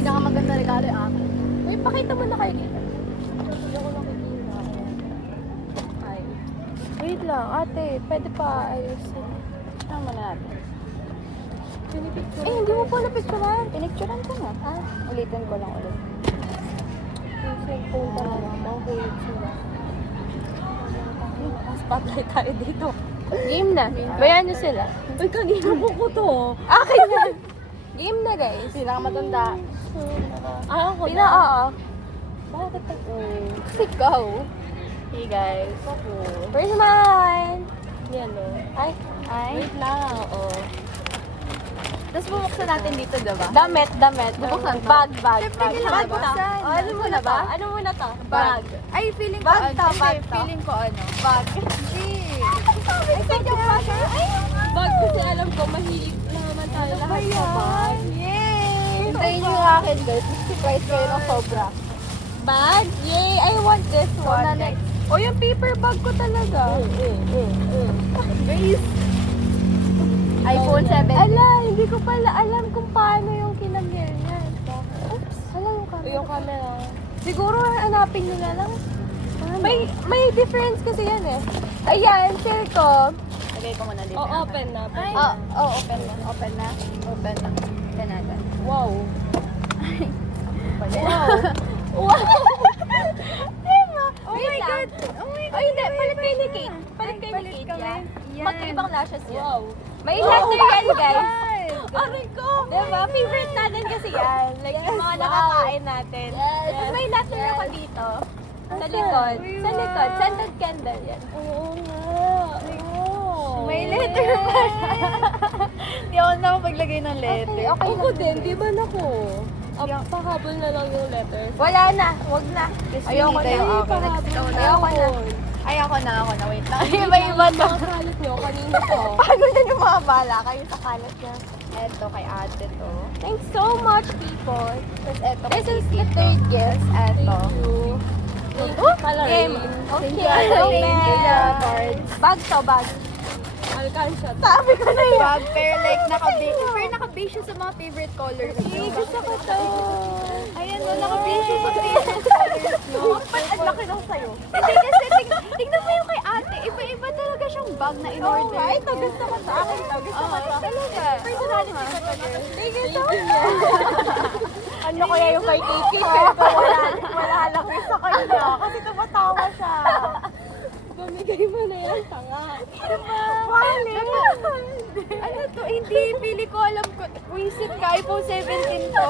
pinakamaganda regalo yung akin. Uy, pakita mo na kay Gita. Hindi ako nakikita. Ay. Wait lang, ate. Pwede pa ayusin. Saan mo natin? Pinipicture. Eh, hindi mo po napicturean. Pinicturean ko na. Ah, Ulitin ko lang ulit. yung cellphone talaga. Mahuhulog sila. Spotlight tayo dito. Game na. Bayan niyo sila. Uy, kanina ko to. Akin na. Game na, guys. Pinakamatanda. Ako Pina, na. oo. Bakit ako? Kasi ikaw. Hey guys. Ako. Where's mine? Yan o. Ay, Wait lang, oo. Tapos bubuksan natin dito, diba? damit. Bubuksan to? Bag. Siyempre, kailangan buksan. Oh, ano muna ba? Ano muna to? Bag. Ay, feeling ko Bag ano. to, bag Hindi, to. feeling ko ano. Bag. Ay, thank you, Pasha. Ay, Bag kasi alam ko, mahilig naman tayo lahat sa bag. Yay! Hintayin niyo yung akin, guys. Surprise kayo ng sobra. Bag? Yay! I want this So, one. na next. O, yung paper bag ko talaga. Guys. iPhone 7. Ala, hindi ko pala alam kung paano yung kinamil niyan. Oops. Ala, yung camera. Yung camera. Siguro hanapin nyo na lang. May difference kasi yan eh. Ayan, share ko. Lagay ko muna dito. Oh, open na. Ay. Open na. Open na. Open na. Open na agad. Wow. Wow. Wow. Diba? Oh my God. Oh my God. Ay, hindi. Palit kayo ni Kate. Palit kayo ni Palit Kate kami. yan. Yan. Magkaibang lashes yan. Wow. May letter yan, guys. God. Aray ko! Diba? Favorite natin kasi yan. Like, yung mga wow. nakakain natin. Yes. Tapos may letter ako dito. Sa Asan? likod. Uy, Sa likod. wow. Scented candle yan. Oo nga. Wow. May letter pa siya. Hindi ako nakapaglagay ng letter. Okay Ako lang. din, di ba na ko? Pahabol na lang yung letter. letters. Wala na. Wag na. Ayoko na yung akin. Pahabol. Ikaw na. Ayoko na. Ay, ako na. Wait lang. Iba-iba to. Mga kalat nyo, kanina to. Paano na yung mga bala? Kayo sa kalat niya. Eto, kay ate to. Thanks so much, people. Tapos eto, This kay is tito. the third gift. Eto. Oh, Coloring. game. Thank Okay, you, thank you, man. cards. Bag to, bag. Alkansya. Sabi ko na yun. Bag, pero like naka-base siya sa mga favorite colors nyo. Gusto ko to. Ayan o, naka-base siya sa favorite colors nyo. Ba't ang laki lang sa'yo? Hindi kasi, tignan mo yung kay ate. Iba-iba talaga siyang bag na in-order. Oh, ito gusto ko sa akin to. Gusto ko to. Talaga. Personality ko to. Thank you so Thank much. Ano kaya yung kay Kiki? Pero wala lang yung sa kanya. Kasi tumatawa siya. Pamigay mo na yan, tanga. Wali. Ano to? Hindi, pili ko alam ko. Wisit ka, iPhone 17 to.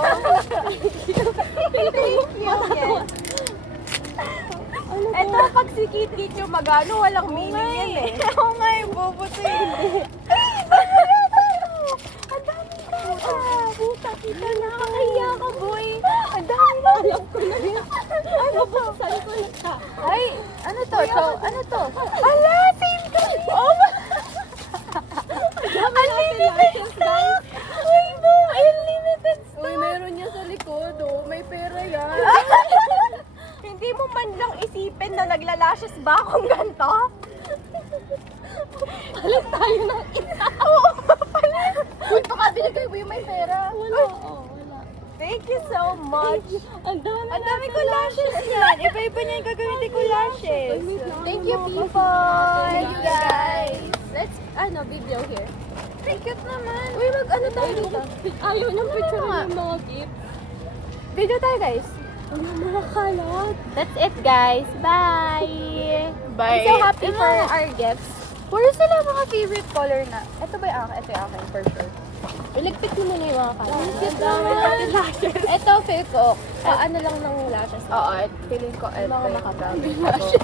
Ito, pag si Kit yung magano, walang meaning yan eh. Oo nga, yung bobo to eh. Ang dami ko. Puta, kita na. Nakakahiya ka, boy. Ang dami na. Alam ko na yun. Ay, babuksan ko na ka. Ay, ano to? So, ano to? Ala, same kami. Oh, unlimited guys. Uy, no, unlimited stuff. Uy, meron niya sa likod, oh. May pera yan. Hindi mo man lang isipin na naglalashes ba akong ganito? Palit tayo ng isa. Oo, palit. Uy, baka binigay mo yung may pera. Wala. Oh, wala. Thank you so much. Ang dami ko lashes yan. Iba-iba niya yung gagamitin ko lashes. Thank you, people. Thank you, guys. Let's, video here. Thank you naman. Uy, ano tayo dito? Ayaw niyang picture nga. yung mga gifts. Video tayo, guys. Ano mga kalat? That's it, guys. Bye. Bye. I'm so happy Ano? for our gifts. Puro sila mga favorite color na. Ito ba yung akin? Ito yung akin, for sure. Iligpit mo na yung mga kalat. Ang dami natin lashes. Ito, feel ko, ano lang ng lashes. Oo, feeling ko, ito Mga yung makapal. gamit ko.